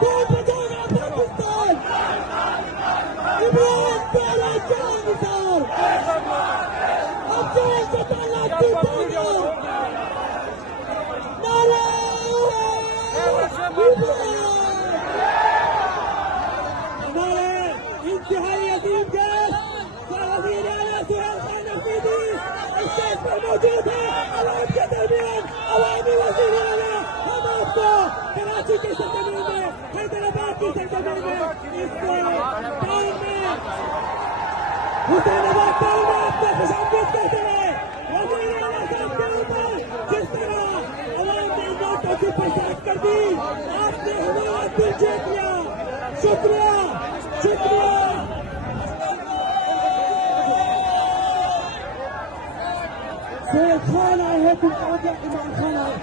कौन बचाएगा पाकिस्तान? इमरान प्यारा जानदार अफजल सताना की नारा हमारे इंतहाई अजीम गेस्ट वज़ीर आला सुहेल खान नफीदी स्टेज पर मौजूद है। आवाम के दरमियान अवामी वज़ीर आला हम आपको कराची की सरजमीन में, हैदराबाद की सरजमीन में, इस टाउन में, हुसैनाबाद टाउन में आपको खुशामदीद कहते हैं। वज़ीर आला साहब के ऊपर जिस तरह अवाम ने नोटों की बरसात कर दी, आपने हमारा दिल जीत लिया। शुक्रिया, शुक्रिया। सुहेल खान आए हैं, तुम इमरान खान आए।